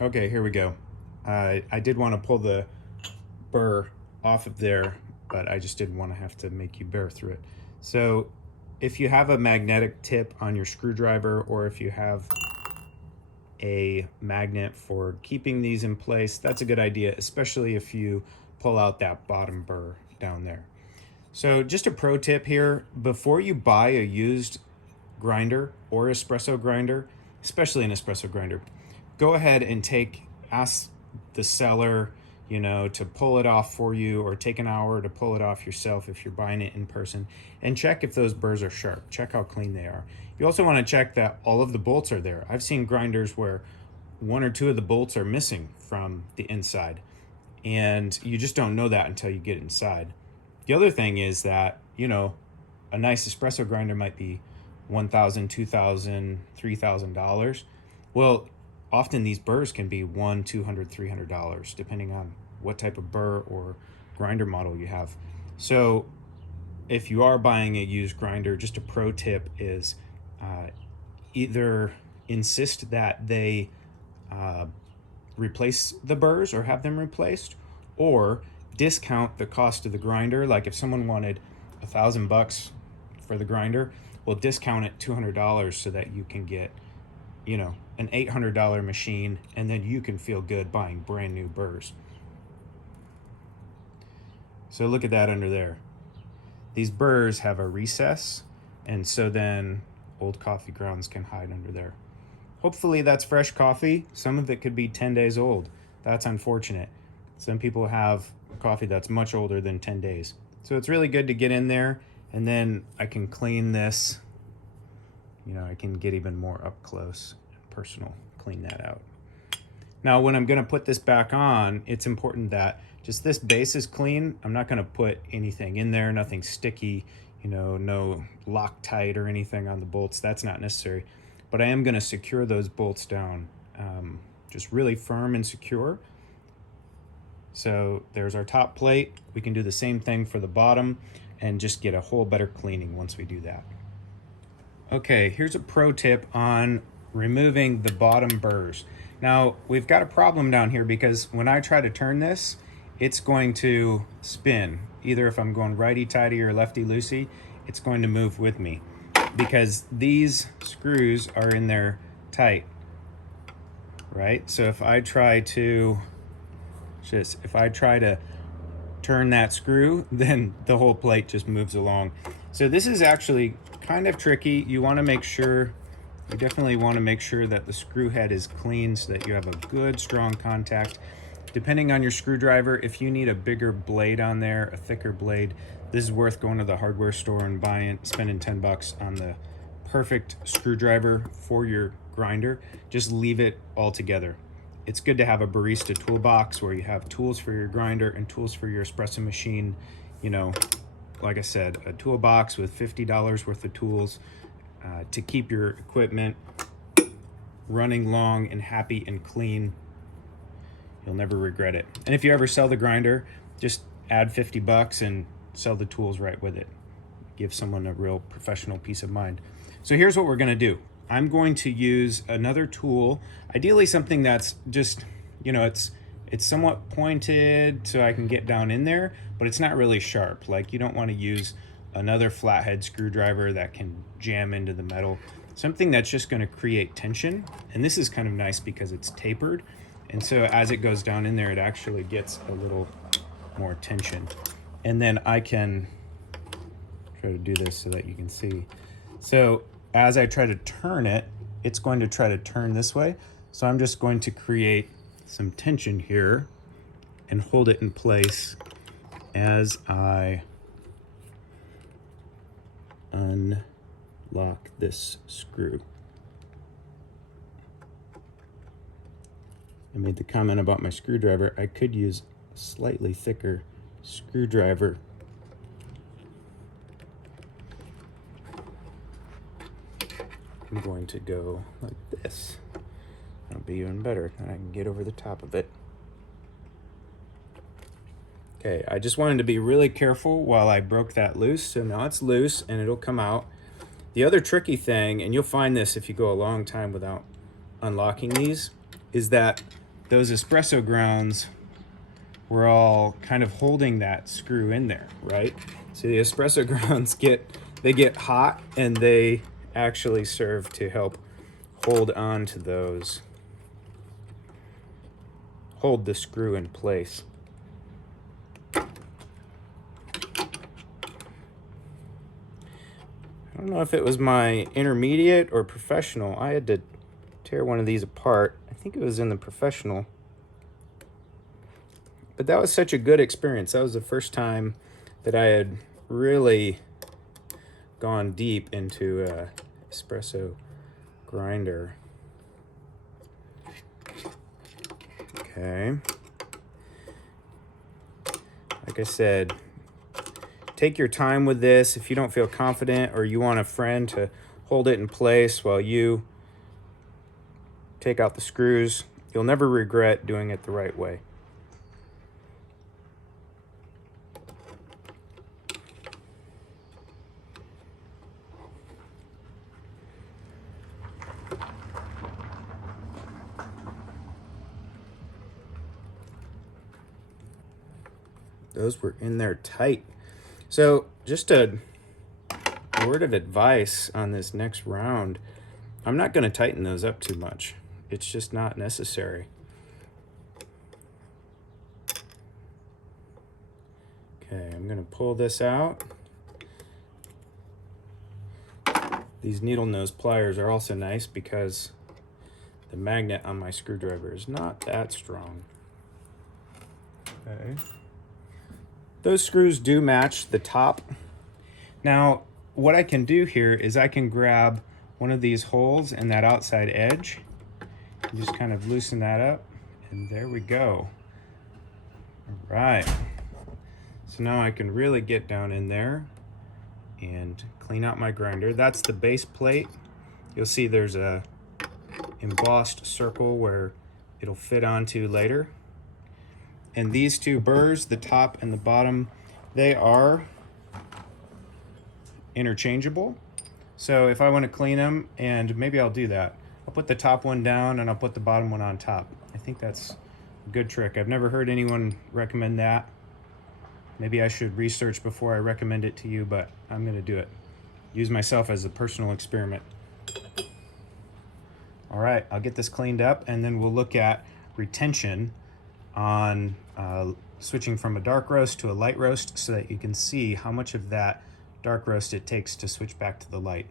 Okay, here we go. I did want to pull the burr off of there, but I just didn't want to have to make you bear through it. So if you have a magnetic tip on your screwdriver, or if you have a magnet for keeping these in place, that's a good idea, especially if you pull out that bottom burr down there. So just a pro tip here, before you buy a used grinder or espresso grinder, especially an espresso grinder, go ahead and ask the seller, to pull it off for you, or take an hour to pull it off yourself if you're buying it in person, and check if those burrs are sharp. Check how clean they are. You also want to check that all of the bolts are there. I've seen grinders where one or two of the bolts are missing from the inside, and you just don't know that until you get inside. The other thing is that, a nice espresso grinder might be $1,000, $2,000, $3,000. Well, often these burrs can be $100, $200, $300, depending on what type of burr or grinder model you have. So if you are buying a used grinder, just a pro tip is either insist that they replace the burrs or have them replaced, or discount the cost of the grinder. Like if someone wanted $1,000 for the grinder, we'll discount it $200 so that you can get, an $800 machine, and then you can feel good buying brand new burrs. So look at that under there. These burrs have a recess, and so then old coffee grounds can hide under there. Hopefully that's fresh coffee. Some of it could be 10 days old. That's unfortunate. Some people have coffee that's much older than 10 days. So it's really good to get in there, and then I can clean this. I can get even more up close and personal, clean that out. Now, when I'm gonna put this back on, it's important that just this base is clean. I'm not gonna put anything in there, nothing sticky, no Loctite or anything on the bolts. That's not necessary. But I am gonna secure those bolts down, just really firm and secure. So there's our top plate. We can do the same thing for the bottom and just get a whole better cleaning once we do that. Okay, here's a pro tip on removing the bottom burrs. Now, we've got a problem down here because when I try to turn this, it's going to spin. Either if I'm going righty-tighty or lefty-loosey, it's going to move with me because these screws are in there tight, right? So if I try to turn that screw, then the whole plate just moves along. So this is actually kind of tricky. You definitely want to make sure that the screw head is clean so that you have a good strong contact. Depending on your screwdriver, if you need a bigger blade on there, a thicker blade, this is worth going to the hardware store and spending 10 bucks on the perfect screwdriver for your grinder. Just leave it all together. It's good to have a barista toolbox where you have tools for your grinder and tools for your espresso machine. Like I said, a toolbox with $50 worth of tools to keep your equipment running long and happy and clean. You'll never regret it. And if you ever sell the grinder, just add 50 bucks and sell the tools right with it. Give someone a real professional peace of mind. So here's what we're gonna do. I'm going to use another tool, ideally something that's just, it's somewhat pointed so I can get down in there, but it's not really sharp. Like, you don't want to use another flathead screwdriver that can jam into the metal. Something that's just going to create tension. And this is kind of nice because it's tapered. And so as it goes down in there, it actually gets a little more tension. And then I can try to do this so that you can see. So as I try to turn it, it's going to try to turn this way. So I'm just going to create some tension here and hold it in place as I unlock this screw. I made the comment about my screwdriver. I could use a slightly thicker screwdriver. I'm going to go like this. That'll be even better, and I can get over the top of it. Okay, I just wanted to be really careful while I broke that loose. So now it's loose and it'll come out. The other tricky thing, and you'll find this if you go a long time without unlocking these, is that those espresso grounds were all kind of holding that screw in there, right? So the espresso grounds get hot, and they actually serve to help hold on to those, hold the screw in place. I don't know if it was my intermediate or professional. I had to tear one of these apart. I think it was in the professional. But that was such a good experience. That was the first time that I had really gone deep into a espresso grinder. Okay. Like I said, take your time with this. If you don't feel confident or you want a friend to hold it in place while you take out the screws, you'll never regret doing it the right way. Those were in there tight. So just a word of advice on this next round. I'm not going to tighten those up too much. It's just not necessary. Okay, I'm going to pull this out. These needle nose pliers are also nice because the magnet on my screwdriver is not that strong. Okay. Those screws do match the top. Now, what I can do here is I can grab one of these holes in that outside edge and just kind of loosen that up, and there we go. All right. So now I can really get down in there and clean out my grinder. That's the base plate. You'll see there's a embossed circle where it'll fit onto later. And these two burrs, the top and the bottom, they are interchangeable. So if I want to clean them, and maybe I'll do that, I'll put the top one down and I'll put the bottom one on top. I think that's a good trick. I've never heard anyone recommend that. Maybe I should research before I recommend it to you, but I'm going to do it. Use myself as a personal experiment. All right, I'll get this cleaned up, and then we'll look at retention on switching from a dark roast to a light roast so that you can see how much of that dark roast it takes to switch back to the light.